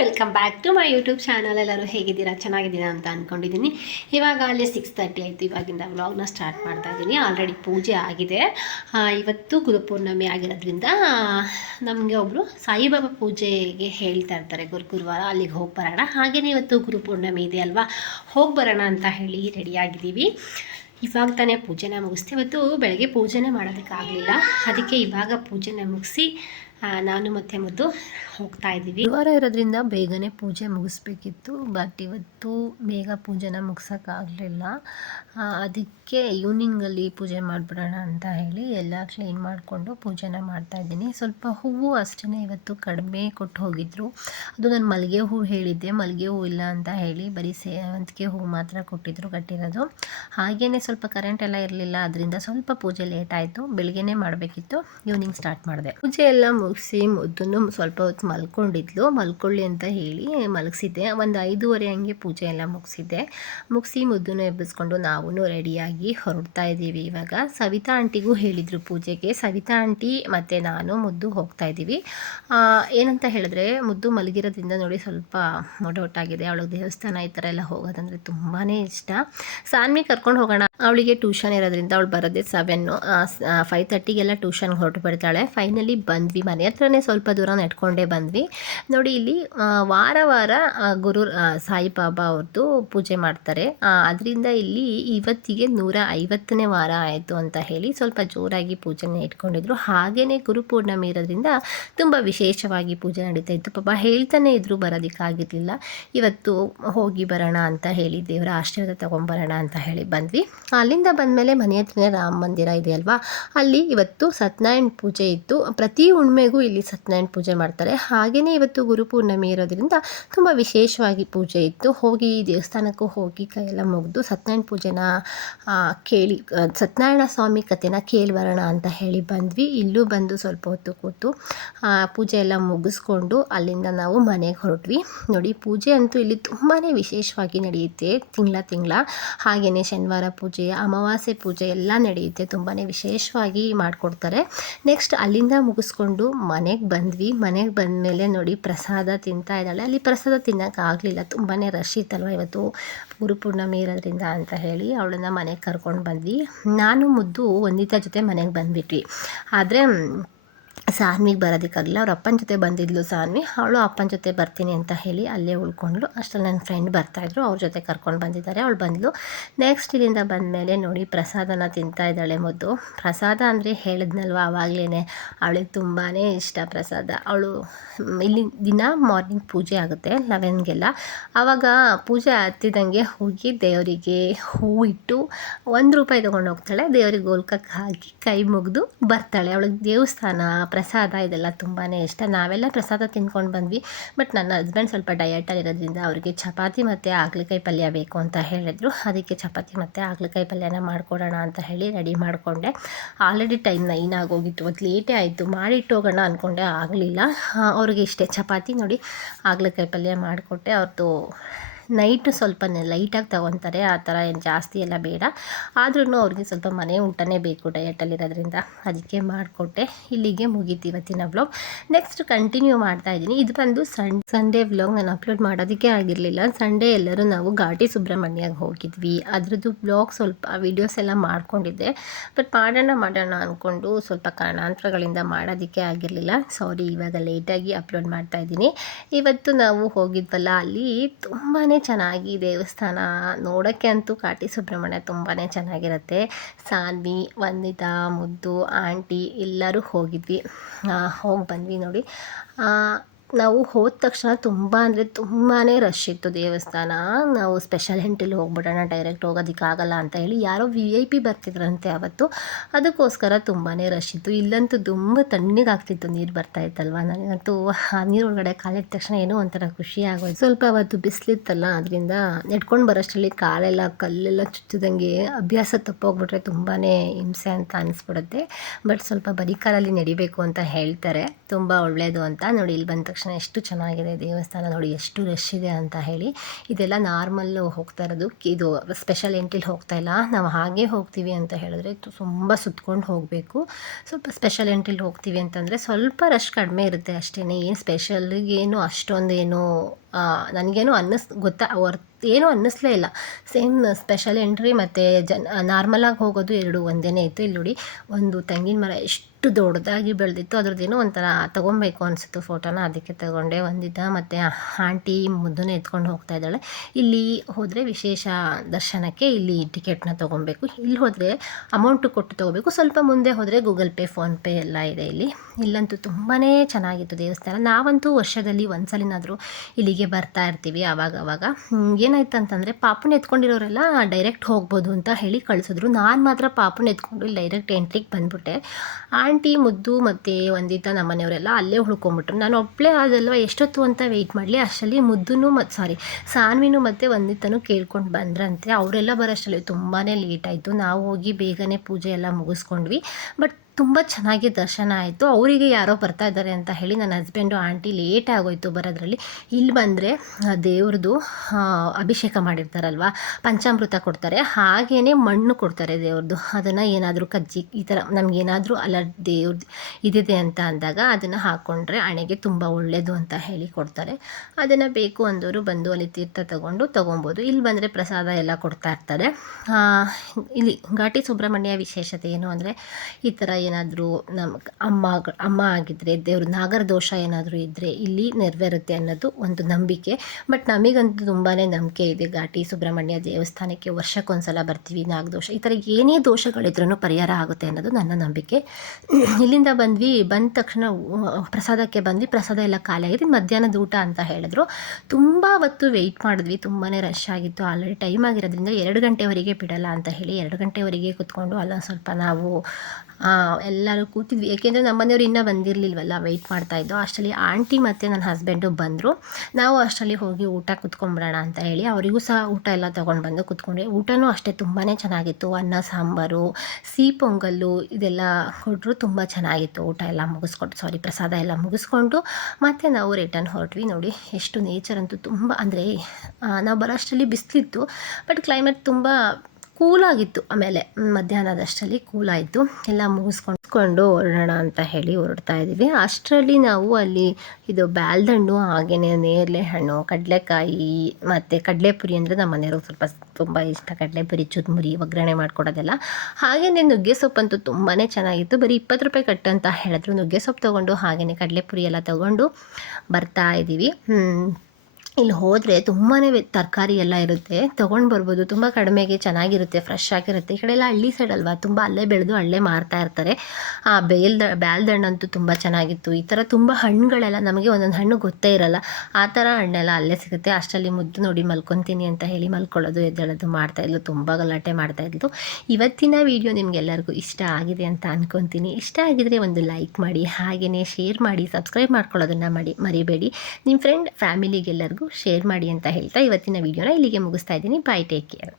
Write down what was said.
Welcome back to my YouTube channel. ಎಲ್ಲರೂ ಹೇಗಿದ್ದೀರಾ? ಚೆನ್ನಾಗಿದ್ದೀರಾ ಅಂತ ಅಂದ್ಕೊಂಡಿದ್ದೀನಿ ಇವಾಗ ಅಲ್ಲಿ ಸಿಕ್ಸ್ ತರ್ಟಿ ಆಯಿತು. ಇವಾಗಿಂದ ವ್ಲಾಗ್ನ ಸ್ಟಾರ್ಟ್ ಮಾಡ್ತಾ ಇದ್ದೀನಿ. ಆಲ್ರೆಡಿ ಪೂಜೆ ಆಗಿದೆ. ಇವತ್ತು ಗುರುಪೂರ್ಣಮಿ ಆಗಿರೋದ್ರಿಂದ, ನಮಗೆ ಒಬ್ಬರು ಸಾಯಿಬಾಬಾ ಪೂಜೆಗೆ ಹೇಳ್ತಾ ಇರ್ತಾರೆ ಗುರು ಗುರುವಾರ. ಅಲ್ಲಿಗೆ ಹೋಗಿ ಬರೋಣ. ಹಾಗೆಯೇ ಇವತ್ತು ಗುರುಪೂರ್ಣಮಿ ಇದೆ ಅಲ್ವಾ? ಹೋಗಿ ಬರೋಣ ಅಂತ ಹೇಳಿ ರೆಡಿಯಾಗಿದ್ದೀವಿ ಇವಾಗ ತಾನೇ ಪೂಜೆನ ಮುಗಿಸ್ತೀವಿ. ಇವತ್ತು ಬೆಳಗ್ಗೆ ಪೂಜೆನೇ ಮಾಡೋದಕ್ಕಾಗಲಿಲ್ಲ. ಅದಕ್ಕೆ ಇವಾಗ ಪೂಜೆನ ಮುಗಿಸಿ ನಾನು ಮತ್ತು ಮುದ್ದು ಹೋಗ್ತಾ ಇದ್ದೀವಿ. ಗುರುವಾರ ಇರೋದ್ರಿಂದ ಬೇಗನೆ ಪೂಜೆ ಮುಗಿಸ್ಬೇಕಿತ್ತು, ಬಟ್ ಇವತ್ತು ಬೇಗ ಪೂಜೆನ ಮುಗಿಸೋಕ್ಕಾಗಲಿಲ್ಲ ಅದಕ್ಕೆ ಈವ್ನಿಂಗಲ್ಲಿ ಪೂಜೆ ಮಾಡಿಬಿಡೋಣ ಅಂತ ಹೇಳಿ ಎಲ್ಲ ಕ್ಲೀನ್ ಮಾಡಿಕೊಂಡು ಪೂಜೆನ ಮಾಡ್ತಾ ಇದ್ದೀನಿ. ಸ್ವಲ್ಪ ಹೂವು ಅಷ್ಟೇ ಇವತ್ತು ಕಡಿಮೆ ಕೊಟ್ಟು ಹೋಗಿದ್ರು. ಅದು ನಾನು ಮಲ್ಲಿಗೆ ಹೂವು ಹೇಳಿದ್ದೆ. ಮಲ್ಲಿಗೆ ಹೂ ಇಲ್ಲ ಅಂತ ಹೇಳಿ ಬರೀ ಸೇವಂತಿಗೆ ಹೂವು ಮಾತ್ರ ಕೊಟ್ಟಿದ್ರು ಕಟ್ಟಿರೋದು. ಹಾಗೇ ಸ್ವಲ್ಪ ಕರೆಂಟ್ ಎಲ್ಲ ಇರಲಿಲ್ಲ, ಅದರಿಂದ ಸ್ವಲ್ಪ ಪೂಜೆ ಲೇಟ್ ಆಯಿತು. ಬೆಳಗ್ಗೆನೇ ಮಾಡಬೇಕಿತ್ತು. ಈವ್ನಿಂಗ್ ಸ್ಟಾರ್ಟ್ ಮಾಡಿದೆ. ಪೂಜೆ ಎಲ್ಲ ಮುಗಿಸಿ ಮುದ್ದನ್ನು ಸ್ವಲ್ಪ ಹೊತ್ತು ಮಲ್ಕೊಂಡಿದ್ಲು. ಮಲ್ಕೊಳ್ಳಿ ಅಂತ ಹೇಳಿ ಮಲಗಿಸಿದ್ದೆ. ಒಂದು ಐದೂವರೆ ಹಂಗೆ ಪೂಜೆ ಎಲ್ಲ ಮುಗಿಸಿದ್ದೆ. ಮುಗಿಸಿ ಮುದ್ದನ್ನು ಎಬ್ಬಿಸ್ಕೊಂಡು ನಾವು ರೆಡಿಯಾಗಿ ಹೊರಡ್ತಾ ಇದ್ದೀವಿ ಇವಾಗ. ಸವಿತಾ ಆಂಟಿಗೂ ಹೇಳಿದರು ಪೂಜೆಗೆ. ಸವಿತಾ ಆಂಟಿ ಮತ್ತು ನಾನು ಮುದ್ದು ಹೋಗ್ತಾ ಇದ್ದೀವಿ. ಏನಂತ ಹೇಳಿದ್ರೆ ಮುದ್ದು ಮಲಗಿರೋದ್ರಿಂದ ನೋಡಿ ಸ್ವಲ್ಪ ಮೊಡೊಟ್ಟಾಗಿದೆ ಅವಳಿಗೆ ದೇವಸ್ಥಾನ ಈ ಥರ ಎಲ್ಲ ಹೋಗೋದಂದರೆ ತುಂಬಾ ಇಷ್ಟ. ಸಾನ್ವಿ ಕರ್ಕೊಂಡು ಹೋಗೋಣ ಅವಳಿಗೆ ಟ್ಯೂಷನ್ ಇರೋದ್ರಿಂದ ಅವಳು ಬರೋದೇ ಸೆವೆನ್ನು ಫೈವ್ ತರ್ಟಿಗೆಲ್ಲ ಟ್ಯೂಷನ್ಗೆ ಹೊರಟು ಬಿಡ್ತಾಳೆ. ಫೈನಲಿ ಬಂದ್ವಿ ಮನೆ ಹತ್ರನೇ ಸ್ವಲ್ಪ ದೂರ ನಡ್ಕೊಂಡೇ ಬಂದ್ವಿ. ನೋಡಿ ಇಲ್ಲಿ ವಾರ ವಾರ ಗುರು ಸಾಯಿಬಾಬಾ ಅವ್ರದ್ದು ಪೂಜೆ ಮಾಡ್ತಾರೆ. ಅದರಿಂದ ಇಲ್ಲಿ ಇವತ್ತಿಗೆ ನೂರ ಐವತ್ತನೇ ವಾರ ಆಯಿತು ಅಂತ ಹೇಳಿ ಸ್ವಲ್ಪ ಜೋರಾಗಿ ಪೂಜೆನ ಇಟ್ಕೊಂಡಿದ್ರು. ಹಾಗೆಯೇ ಗುರುಪೂರ್ಣಮಿ ಇರೋದ್ರಿಂದ ತುಂಬ ವಿಶೇಷವಾಗಿ ಪೂಜೆ ನಡೀತಾ ಇತ್ತು. ಪಾಪ ಹೇಳ್ತಾನೆ ಇದ್ರು ಬರೋದಕ್ಕಾಗಿರಲಿಲ್ಲ. ಇವತ್ತು ಹೋಗಿ ಬರೋಣ ಅಂತ ಹೇಳಿ ದೇವರ ಆಶೀರ್ವಾದ ತಗೊಂಬರೋಣ ಅಂತ ಹೇಳಿ ಬಂದ್ವಿ. ಅಲ್ಲಿಂದ ಬಂದಮೇಲೆ ಮನೆ ಹತ್ರನೇ ರಾಮ ಮಂದಿರ ಇದೆ ಅಲ್ವಾ? ಅಲ್ಲಿ ಇವತ್ತು ಸತ್ಯನಾರಾಯಣ ಪೂಜೆ ಇತ್ತು ಪ್ರತಿ ಹುಣ್ಮೆಗೂ ಇಲ್ಲಿ ಸತ್ಯನಾರಾಯಣ ಪೂಜೆ ಮಾಡ್ತಾರೆ. ಹಾಗೆಯೇ ಇವತ್ತು ಗುರುಪೂರ್ಣಮಿ ಇರೋದ್ರಿಂದ ತುಂಬ ವಿಶೇಷವಾಗಿ ಪೂಜೆ ಇತ್ತು ಹೋಗಿ ದೇವಸ್ಥಾನಕ್ಕೂ ಹೋಗಿ ಕೈಯೆಲ್ಲ ಮುಗಿದು ಸತ್ಯನಾರಾಯಣ ಪೂಜೆನ ಕೇಳಿ ಸತ್ಯನಾರಾಯಣ ಸ್ವಾಮಿ ಕಥೆನ ಕೇಳ್ಬರೋಣ ಅಂತ ಹೇಳಿ ಬಂದ್ವಿ. ಇಲ್ಲೂ ಬಂದು ಸ್ವಲ್ಪ ಹೊತ್ತು ಕೂತು ಪೂಜೆ ಎಲ್ಲ ಮುಗಿಸ್ಕೊಂಡು ಅಲ್ಲಿಂದ ನಾವು ಮನೆಗೆ ಹೊರಟ್ವಿ. ನೋಡಿ, ಪೂಜೆ ಅಂತೂ ಇಲ್ಲಿ ತುಂಬಾ ವಿಶೇಷವಾಗಿ ನಡೆಯುತ್ತೆ ತಿಂಗಳ ತಿಂಗಳ. ಹಾಗೆಯೇ ಶನಿವಾರ ಪೂಜೆ ಅಮಾವಾಸ್ಯೆ ಪೂಜೆ ಎಲ್ಲ ನಡೆಯುತ್ತೆ. ತುಂಬಾ ವಿಶೇಷವಾಗಿ ಮಾಡಿಕೊಡ್ತಾರೆ. ನೆಕ್ಸ್ಟ್ ಅಲ್ಲಿಂದ ಮುಗಿಸ್ಕೊಂಡು ಮನೆಗೆ ಬಂದ್ವಿ. ಮನೆಗೆ ಬಂದ ಮೇಲೆ ನೋಡಿ ಪ್ರಸಾದ ತಿಂತಾ ಇದ್ದಾಳೆ. ಅಲ್ಲಿ ಪ್ರಸಾದ ತಿನ್ನೋಕ್ಕಾಗಲಿಲ್ಲ ತುಂಬಾ ರಶ್ ಇತ್ತಲ್ವ ಇವತ್ತು? ಗುರುಪೂರ್ಣಮಿ ಇರೋದ್ರಿಂದ ಅಂತ ಹೇಳಿ ಅವಳನ್ನ ಮನೆಗೆ ಕರ್ಕೊಂಡು ಬಂದ್ವಿ. ನಾನು ಮುದ್ದು ಒಂದಿತ ಜೊತೆ ಮನೆಗೆ ಬಂದ್ಬಿಟ್ವಿ. ಆದರೆ ಸಾನ್ವಿಗೆ ಬರೋದಕ್ಕಾಗಲಿಲ್ಲ ಅವ್ರ ಅಪ್ಪನ ಜೊತೆ ಬಂದಿದ್ಲು ಸಾನ್ವಿ. ಅವಳು ಅಪ್ಪನ ಜೊತೆ ಬರ್ತೀನಿ ಅಂತ ಹೇಳಿ ಅಲ್ಲೇ ಉಳ್ಕೊಂಡ್ಳು. ಅಷ್ಟರಲ್ಲಿ ನನ್ನ ಫ್ರೆಂಡ್ ಬರ್ತಾಯಿದ್ರು ಅವ್ರ ಜೊತೆ ಕರ್ಕೊಂಡು ಬಂದಿದ್ದಾರೆ. ಅವಳು ಬಂದಳು ನೆಕ್ಸ್ಟ್ ಇಲ್ಲಿಂದ ಬಂದಮೇಲೆ ನೋಡಿ ಪ್ರಸಾದನ ತಿಂತಾ ಇದ್ದಾಳೆ ಮೊದಲು ಪ್ರಸಾದ ಅಂದರೆ ಹೇಳಿದ್ನಲ್ವ ಆವಾಗಲೇ ಅವಳಿಗೆ ತುಂಬಾ ಇಷ್ಟ ಪ್ರಸಾದ. ಅವಳು ಇಲ್ಲಿ ದಿನ ಮಾರ್ನಿಂಗ್ ಪೂಜೆ ಆಗುತ್ತೆ. ಲೆವೆನ್ಗೆಲ್ಲ ಆವಾಗ ಪೂಜೆ ಹತ್ತಿದಂಗೆ ಹೋಗಿ ದೇವರಿಗೆ ಹೂ ಇಟ್ಟು ಒಂದು ರೂಪಾಯಿ ತೊಗೊಂಡು ಹೋಗ್ತಾಳೆ. ದೇವರಿಗೆ ಗೋಲ್ಕಕ್ಕೆ ಹಾಕಿ ಕೈ ಮುಗಿದು ಬರ್ತಾಳೆ. ಅವಳಿಗೆ ದೇವಸ್ಥಾನ ಪ್ರಸಾದ ಇದೆಲ್ಲ ತುಂಬಾ ಇಷ್ಟ. ನಾವೆಲ್ಲ ಪ್ರಸಾದ ತಿನ್ಕೊಂಡು ಬಂದ್ವಿ. ಬಟ್ ನನ್ನ ಹಸ್ಬೆಂಡ್ ಸ್ವಲ್ಪ ಡಯಟಲ್ಲಿ ಇರೋದ್ರಿಂದ ಅವರಿಗೆ ಚಪಾತಿ ಮತ್ತು ಹಾಗಲಕಾಯಿ ಪಲ್ಯ ಬೇಕು ಅಂತ ಹೇಳಿದ್ರು. ಅದಕ್ಕೆ ಚಪಾತಿ ಮತ್ತು ಹಾಗಲಕಾಯಿ ಪಲ್ಯನ ಮಾಡಿಕೊಡೋಣ ಅಂತ ಹೇಳಿ ರೆಡಿ ಮಾಡಿಕೊಂಡೆ. ಆಲ್ರೆಡಿ ಟೈಮ್ ನೈನ್ ಆಗೋಗಿತ್ತು ಅದು ಲೇಟೇ ಆಯಿತು. ಮಾಡಿಟ್ಟು ಹೋಗೋಣ ಅಂದ್ಕೊಂಡೆ ಆಗಲಿಲ್ಲ. ಅವ್ರಿಗೆ ಇಷ್ಟೇ. ಚಪಾತಿ ನೋಡಿ ಹಾಗಲಕಾಯಿ ಪಲ್ಯ ಮಾಡಿಕೊಟ್ಟೆ. ಅವ್ರದ್ದು ನೈಟು ಸ್ವಲ್ಪ ಲೈಟಾಗಿ ತೊಗೊತಾರೆ, ಆ ಥರ ಏನು ಜಾಸ್ತಿ ಎಲ್ಲ ಬೇಡ. ಆದ್ರೂ ಅವ್ರಿಗೆ ಸ್ವಲ್ಪ ಮನೆ ಊಟನೇ ಬೇಕು ಡಯಟಲ್ಲಿರೋದ್ರಿಂದ. ಅದಕ್ಕೆ ಮಾಡಿಕೊಟ್ಟೆ. ಇಲ್ಲಿಗೆ ಮುಗೀತು ಇವತ್ತಿನ ವ್ಲಾಗ್. ನೆಕ್ಸ್ಟ್ ಕಂಟಿನ್ಯೂ ಮಾಡ್ತಾ ಇದ್ದೀನಿ. ಇದು ಬಂದು ಸನ್, ಸಂಡೇ ವ್ಲಾಗ್. ನಾನು ಅಪ್ಲೋಡ್ ಮಾಡೋದಕ್ಕೆ ಆಗಿರಲಿಲ್ಲ. ಸಂಡೇ ಎಲ್ಲರೂ ನಾವು ಘಾಟಿ ಸುಬ್ರಹ್ಮಣ್ಯಗೆ ಹೋಗಿದ್ವಿ. ಅದರದ್ದು ಬ್ಲಾಗ್ ಸ್ವಲ್ಪ ವೀಡಿಯೋಸ್ ಎಲ್ಲ ಮಾಡ್ಕೊಂಡಿದ್ದೆ. ಬಟ್ ಮಾಡೋಣ ಮಾಡೋಣ ಅಂದ್ಕೊಂಡು ಸ್ವಲ್ಪ ಕಾರಣಾಂತರಗಳಿಂದ ಮಾಡೋದಕ್ಕೆ ಆಗಿರಲಿಲ್ಲ. ಸಾರಿ, ಇವಾಗ ಲೇಟಾಗಿ ಅಪ್ಲೋಡ್ ಮಾಡ್ತಾ ಇದ್ದೀನಿ. ಇವತ್ತು ನಾವು ಹೋಗಿದ್ವಲ್ಲ, ಅಲ್ಲಿ ತುಂಬಾ ಚೆನ್ನಾಗಿ ದೇವಸ್ಥಾನ ನೋಡೋಕ್ಕೆ ಅಂತೂ ಕಾಟಿ ಸುಬ್ರಹ್ಮಣ್ಯ ತುಂಬಾ ಚೆನ್ನಾಗಿರುತ್ತೆ. ಸಾನ್ವಿ ವಂದಿತಾ, ಮುದ್ದು, ಆಂಟಿ ಎಲ್ಲರೂ ಹೋಗಿದ್ವಿ. ಹೋಗಿ ಬಂದ್ವಿ ನೋಡಿ. ನಾವು ಹೋದ ತಕ್ಷಣ ತುಂಬ ಅಂದರೆ ತುಂಬಾ ರಶ್ ಇತ್ತು ದೇವಸ್ಥಾನ. ನಾವು ಸ್ಪೆಷಲ್ ಎಂಟ್ರಿಲಿ ಹೋಗ್ಬಿಡೋಣ ಡೈರೆಕ್ಟ್ ಹೋಗೋದಕ್ಕಾಗಲ್ಲ ಅಂತ ಹೇಳಿ ಯಾರೋ ವಿ ಐ ಪಿ ಬರ್ತಿದ್ರಂತೆ ಅವತ್ತು. ಅದಕ್ಕೋಸ್ಕರ ತುಂಬಾ ರಶ್ ಇತ್ತು. ಇಲ್ಲಂತೂ ತುಂಬ ತಣ್ಣಗಾಗ್ತಿತ್ತು ನೀರು ಬರ್ತಾ ಇತ್ತಲ್ವ? ನನಗಂತೂ ಆ ನೀರು ನೀರೊಳಗಡೆ ಕಾಲಿಟ್ಟ ತಕ್ಷಣ ಏನೋ ಒಂಥರ ಖುಷಿ ಆಗೋಯ್ತು. ಸ್ವಲ್ಪ ಅವತ್ತು ಬಿಸಿಲಿತ್ತಲ್ಲ, ಅದರಿಂದ ನೆಟ್ಕೊಂಡು ಬರೋಷ್ಟರಲ್ಲಿ ಕಾಲೆಲ್ಲ, ಕಲ್ಲೆಲ್ಲ ಚುಚ್ಚಿದಂಗೆ ಅಭ್ಯಾಸ ತಪ್ಪೋಗ್ಬಿಟ್ರೆ ತುಂಬಾ ಹಿಂಸೆ ಅಂತ ಅನಿಸ್ಬಿಡುತ್ತೆ. ಬಟ್ ಸ್ವಲ್ಪ ಬರೀ ಕಾಲಲ್ಲಿ ನಡಿಬೇಕು ಅಂತ ಹೇಳ್ತಾರೆ. ತುಂಬ ಒಳ್ಳೆಯದು ಅಂತ. ನೋಡಿ, ಇಲ್ಲಿ ಬಂದ ತಕ್ಷಣ ಎಷ್ಟು ಚೆನ್ನಾಗಿದೆ ದೇವಸ್ಥಾನ ನೋಡಿ, ಎಷ್ಟು ರಶ್ ಇದೆ ಅಂತ ಹೇಳಿ. ಇದೆಲ್ಲ ನಾರ್ಮಲ್ಲು ಹೋಗ್ತಾ ಇರೋದು. ಇದು ಸ್ಪೆಷಲ್ ಎಂಟ್ರಿಲಿ ಹೋಗ್ತಾ ಇಲ್ಲ. ನಾವು ಹಾಗೆ ಹೋಗ್ತೀವಿ ಅಂತ ಹೇಳಿದ್ರೆ ತುಂಬ ಸುತ್ಕೊಂಡು ಹೋಗಬೇಕು. ಸ್ವಲ್ಪ ಸ್ಪೆಷಲ್ ಎಂಟ್ರಿಲಿ ಹೋಗ್ತೀವಿ ಅಂತಂದರೆ ಸ್ವಲ್ಪ ರಶ್ ಕಡಿಮೆ ಇರುತ್ತೆ ಅಷ್ಟೇ ಏನು ಸ್ಪೆಷಲ್ಗೇನು ಅಷ್ಟೊಂದೇನು ನನಗೇನು ಅನ್ನಿಸ್, ಗೊತ್ತಾ ವರ್ತ್ ಏನೂ ಅನ್ನಿಸ್ಲೇ ಇಲ್ಲ. ಸೇಮ್ ಸ್ಪೆಷಲ್ ಎಂಟ್ರಿ ಮತ್ತು ಜನ್ ನಾರ್ಮಲಾಗಿ ಹೋಗೋದು ಎರಡು ಒಂದೇ ಇತ್ತು. ಇಲ್ಲಿ ನೋಡಿ, ಒಂದು ತೆಂಗಿನ ಮರ ಎಷ್ಟು ದೊಡ್ಡದಾಗಿ ಬೆಳೆದಿತ್ತು. ಅದ್ರದ್ದೇನೋ ಒಂಥರ ತೊಗೊಬೇಕು ಅನಿಸಿತ್ತು ಫೋಟೋನ. ಅದಕ್ಕೆ ತಗೊಂಡೆ ಒಂದಿದ್ದ ಮತ್ತು ಆಂಟಿ ಮುದ್ದನ್ನು ಎತ್ಕೊಂಡು ಹೋಗ್ತಾ ಇದ್ದಾಳೆ. ಇಲ್ಲಿ ಹೋದರೆ ವಿಶೇಷ ದರ್ಶನಕ್ಕೆ ಇಲ್ಲಿ ಟಿಕೆಟ್ನ ತೊಗೊಬೇಕು ಇಲ್ಲಿ ಹೋದರೆ ಅಮೌಂಟು ಕೊಟ್ಟು ತೊಗೋಬೇಕು ಸ್ವಲ್ಪ ಮುಂದೆ ಹೋದರೆ ಗೂಗಲ್ ಪೇ ಫೋನ್ಪೇ ಎಲ್ಲ ಇದೆ ಇಲ್ಲಿ. ಇಲ್ಲಂತೂ ತುಂಬಾ ಚೆನ್ನಾಗಿತ್ತು ದೇವಸ್ಥಾನ. ನಾವಂತೂ ವರ್ಷದಲ್ಲಿ ಒಂದ್ಸಲಿನಾದರೂ ಇಲ್ಲಿಗೆ ಬರ್ತಾ ಇರ್ತೀವಿ ಆವಾಗ ಆವಾಗ ಏನಾಯ್ತು ಅಂತಂದರೆ ಪಾಪುನ ಎತ್ಕೊಂಡಿರೋರೆಲ್ಲ ಡೈರೆಕ್ಟ್ ಹೋಗ್ಬೋದು ಅಂತ ಹೇಳಿ ಕಳಿಸಿದ್ರು. ನಾನು ಮಾತ್ರ ಪಾಪುನ ಎತ್ಕೊಂಡು ಇಲ್ಲಿ ಡೈರೆಕ್ಟ್ ಎಂಟ್ರಿಗೆ ಬಂದ್ಬಿಟ್ಟೆ. ಆಂಟಿ ಮುದ್ದು ಮತ್ತು ಒಂದಿತ ನಮ್ಮ ಮನೆಯವರೆಲ್ಲ ಅಲ್ಲೇ ಉಳ್ಕೊಂಬಿಟ್ರು. ನಾನು ಒಬ್ಬಳೇ ಅದಲ್ವ ಎಷ್ಟೊತ್ತು ಅಂತ ವೆಯ್ಟ್ ಮಾಡಲಿ? ಅಷ್ಟರಲ್ಲಿ ಮುದ್ದೂ ಮತ್ತು ಸಾರಿ ಸಾನ್ವಿನೂ ಮತ್ತು ಒಂದಿತನೂ ಕೇಳ್ಕೊಂಡು ಬಂದ್ರಂತೆ. ಅವರೆಲ್ಲ ಬರೋಷ್ಟರಲ್ಲಿ ತುಂಬಾ ಲೇಟ್ ಆಯಿತು. ನಾವು ಹೋಗಿ ಬೇಗನೆ ಪೂಜೆ ಎಲ್ಲ ಮುಗಿಸ್ಕೊಂಡ್ವಿ. ಬಟ್ ತುಂಬ ಚೆನ್ನಾಗಿ ದರ್ಶನ ಆಯಿತು. ಅವರಿಗೆ ಯಾರೋ ಬರ್ತಾ ಇದ್ದಾರೆ ಅಂತ ಹೇಳಿ ನನ್ನ ಹಸ್ಬೆಂಡು ಆಂಟಿ ಲೇಟ್ ಆಗೋಯ್ತು ಬರೋದ್ರಲ್ಲಿ. ಇಲ್ಲಿ ಬಂದರೆ ದೇವ್ರದ್ದು ಅಭಿಷೇಕ ಮಾಡಿರ್ತಾರಲ್ವ? ಪಂಚಾಮೃತ ಕೊಡ್ತಾರೆ. ಹಾಗೇ ಮಣ್ಣು ಕೊಡ್ತಾರೆ ದೇವ್ರದ್ದು ಅದನ್ನು ಏನಾದರೂ ಕಜ್ಜಿ, ಈ ಥರ ನಮಗೇನಾದರೂ ಅಲರ್ಜಿ ದೇವ್ರದ್ದು ಇದಿದೆ ಅಂತ ಅಂದಾಗ ಅದನ್ನು ಹಾಕ್ಕೊಂಡ್ರೆ ಹಣೆಗೆ ತುಂಬ ಒಳ್ಳೆಯದು ಅಂತ ಹೇಳಿ ಕೊಡ್ತಾರೆ. ಅದನ್ನು ಬೇಕು ಅಂದವರು ಬಂದು ಅಲ್ಲಿ ತೀರ್ಥ ತಗೊಂಡು ತೊಗೊಬೋದು. ಇಲ್ಲಿ ಬಂದರೆ ಪ್ರಸಾದ ಎಲ್ಲ ಕೊಡ್ತಾ ಇರ್ತಾರೆ. ಇಲ್ಲಿ ಘಾಟಿ ಸುಬ್ರಹ್ಮಣ್ಯ ವಿಶೇಷತೆ ಏನು ಅಂದರೆ, ಈ ಥರ ಏನಾದರೂ ನಮ್ಮ ಅಮ್ಮ ಅಮ್ಮ ಆಗಿದ್ದರೆ ದೇವ್ರ ನಾಗರ ದೋಷ ಏನಾದರೂ ಇದ್ದರೆ ಇಲ್ಲಿ ನೆರವೇರುತ್ತೆ ಅನ್ನೋದು ಒಂದು ನಂಬಿಕೆ. ಬಟ್ ನಮಗಂತೂ ತುಂಬಾ ನಂಬಿಕೆ ಇದೆ. ಘಾಟಿ ಸುಬ್ರಹ್ಮಣ್ಯ ದೇವಸ್ಥಾನಕ್ಕೆ ವರ್ಷಕ್ಕೊಂದ್ಸಲ ಬರ್ತೀವಿ ನಾಗದೋಷ ಈ ಥರ ಏನೇ ದೋಷಗಳಿದ್ರೂ ಪರಿಹಾರ ಆಗುತ್ತೆ ಅನ್ನೋದು ನನ್ನ ನಂಬಿಕೆ. ಇಲ್ಲಿಂದ ಬಂದ್ವಿ, ಬಂದ ತಕ್ಷಣ ಪ್ರಸಾದಕ್ಕೆ ಬಂದ್ವಿ. ಪ್ರಸಾದ ಎಲ್ಲ ಖಾಲಿಯಾಗಿದೆ ಮಧ್ಯಾಹ್ನದ ಊಟ ಅಂತ ಹೇಳಿದ್ರು. ತುಂಬ ಹೊತ್ತು ವೆಯ್ಟ್ ಮಾಡಿದ್ವಿ. ತುಂಬಾ ರಶ್ ಆಗಿತ್ತು. ಆಲ್ರೆಡಿ ಟೈಮ್ ಆಗಿರೋದ್ರಿಂದ ಎರಡು ಗಂಟೆವರೆಗೆ ಬಿಡಲ್ಲ ಅಂತ ಹೇಳಿ ಎರಡು ಗಂಟೆವರೆಗೆ ಕೂತ್ಕೊಂಡು ಅಲ್ಲ ಸ್ವಲ್ಪ ನಾವು ಎಲ್ಲರೂ ಕೂತಿದ್ವಿ. ಏಕೆಂದರೆ ನಮ್ಮ ಮನೆಯವ್ರು ಇನ್ನೂ ಬಂದಿರಲಿಲ್ವಲ್ಲ ವೆಯ್ಟ್ ಇದ್ದೋ. ಅಷ್ಟರಲ್ಲಿ ಆಂಟಿ ಮತ್ತು ನನ್ನ ಹಸ್ಬೆಂಡು ಬಂದರು. ನಾವು ಅಷ್ಟರಲ್ಲಿ ಹೋಗಿ ಊಟ ಕುತ್ಕೊಂಬಿಡೋಣ ಅಂತ ಹೇಳಿ ಅವರಿಗೂ ಸಹ ಊಟ ಎಲ್ಲ ತೊಗೊಂಡು ಬಂದು ಕುತ್ಕೊಂಡ್ವಿ. ಊಟನೂ ಅಷ್ಟೇ ತುಂಬಾ ಚೆನ್ನಾಗಿತ್ತು. ಅನ್ನ, ಸಾಂಬಾರು, ಸಿಹಿ ಪೊಂಗಲ್ಲು ಇದೆಲ್ಲ ಕೊಟ್ಟರು ತುಂಬ ಚೆನ್ನಾಗಿತ್ತು. ಊಟ ಎಲ್ಲ ಮುಗಿಸ್ಕೊಂಡು ಸಾರಿ ಪ್ರಸಾದ ಎಲ್ಲ ಮುಗಿಸ್ಕೊಂಡು ಮತ್ತು ನಾವು ರಿಟರ್ನ್ ಹೊರಟ್ವಿ. ನೋಡಿ, ಎಷ್ಟು ನೇಚರ್ ಅಂತೂ ತುಂಬ, ಅಂದರೆ ನಾವು ಬರೋ ಅಷ್ಟರಲ್ಲಿ ಬಿಸಿಲಿತ್ತು ಬಟ್ ಕ್ಲೈಮೇಟ್ ತುಂಬ ಕೂಲಾಗಿತ್ತು. ಆಮೇಲೆ ಮಧ್ಯಾಹ್ನದಷ್ಟರಲ್ಲಿ ಕೂಲಾಯಿತು. ಎಲ್ಲ ಮುಗಿಸ್ಕೊಂಡು ಹೊರಡೋಣ ಅಂತ ಹೇಳಿ ಹೊರಡ್ತಾ ಇದ್ದೀವಿ. ಅಷ್ಟರಲ್ಲಿ ನಾವು ಅಲ್ಲಿ ಇದು ಬ್ಯಾಲ್ದಣ್ಣು ಹಾಗೆಯೇ ನೇರಳೆ ಹಣ್ಣು, ಕಡಲೆಕಾಯಿ ಮತ್ತು ಕಡಲೆಪುರಿ ಅಂದರೆ ನಮ್ಮ ಮನೆಯವ್ರಿಗೆ ಸ್ವಲ್ಪ ತುಂಬ ಇಷ್ಟ. ಕಡಲೆಪುರಿ, ಚುರುಮುರಿ, ಒಗ್ಗರಣೆ ಮಾಡ್ಕೊಡೋದೆಲ್ಲ. ಹಾಗೆಯೇ ನುಗ್ಗೆ ಸೊಪ್ಪಂತೂ ತುಂಬಾ ಚೆನ್ನಾಗಿತ್ತು. ಬರೀ ಇಪ್ಪತ್ತು ರೂಪಾಯಿ ಕಟ್ಟಂತ ಹೇಳಿದ್ರು. ನುಗ್ಗೆ ಸೊಪ್ಪು ತೊಗೊಂಡು ಹಾಗೆಯೇ ಕಡಲೆಪುರಿ ಎಲ್ಲ ತೊಗೊಂಡು ಬರ್ತಾ ಇದ್ದೀವಿ. ಇಲ್ಲಿ ಹೋದರೆ ತುಂಬಾ ತರಕಾರಿ ಎಲ್ಲ ಇರುತ್ತೆ. ತೊಗೊಂಡು ಬರ್ಬೋದು. ತುಂಬ ಕಡಿಮೆಗೆ ಚೆನ್ನಾಗಿರುತ್ತೆ ಫ್ರೆಶ್ ಆಗಿರುತ್ತೆ. ಈ ಕಡೆ ಎಲ್ಲ ಹಳ್ಳಿ ಸೈಡ್ ಅಲ್ವಾ, ತುಂಬ ಅಲ್ಲೇ ಬೆಳೆದು ಅಲ್ಲೇ ಮಾರ್ತಾ ಇರ್ತಾರೆ. ಆ ಬೇಲ್ದ ಬ್ಯಾಲ್ದಣ್ಣಂತೂ ತುಂಬ ಚೆನ್ನಾಗಿತ್ತು. ಈ ಥರ ತುಂಬ ಹಣ್ಣುಗಳೆಲ್ಲ ನಮಗೆ ಒಂದೊಂದು ಹಣ್ಣು ಗೊತ್ತೇ ಇರಲ್ಲ. ಆ ಥರ ಹಣ್ಣೆಲ್ಲ ಅಲ್ಲೇ ಸಿಗುತ್ತೆ. ಅಷ್ಟರಲ್ಲಿ ಮುದ್ದು ನೋಡಿ ಮಲ್ಕೊತೀನಿ ಅಂತ ಹೇಳಿ ಮಲ್ಕೊಳ್ಳೋದು, ಎದ್ದೇಳೋದು ಮಾಡ್ತಾಯಿದ್ಲು ತುಂಬ ಗಲಾಟೆ ಮಾಡ್ತಾಯಿದ್ಲು ಇವತ್ತಿನ ವಿಡಿಯೋ ನಿಮಗೆಲ್ಲರಿಗೂ ಇಷ್ಟ ಆಗಿದೆ ಅಂತ ಅಂದ್ಕೊತೀನಿ ಇಷ್ಟ ಆಗಿದರೆ ಒಂದು ಲೈಕ್ ಮಾಡಿ ಹಾಗೆಯೇ ಶೇರ್ ಮಾಡಿ ಸಬ್ಸ್ಕ್ರೈಬ್ ಮಾಡ್ಕೊಳ್ಳೋದನ್ನು ಮಾಡಿ ಮರಿಬೇಡಿ. ನಿಮ್ಮ ಫ್ರೆಂಡ್ ಫ್ಯಾಮಿಲಿಗೆಲ್ಲರಿಗೂ ಶೇರ್ ಮಾಡಿ ಅಂತ ಹೇಳ್ತಾ ಇವತ್ತಿನ ವಿಡಿಯೋನ ಇಲ್ಲಿಗೆ ಮುಗಿಸ್ತಾ ಇದ್ದೀನಿ. Bye take care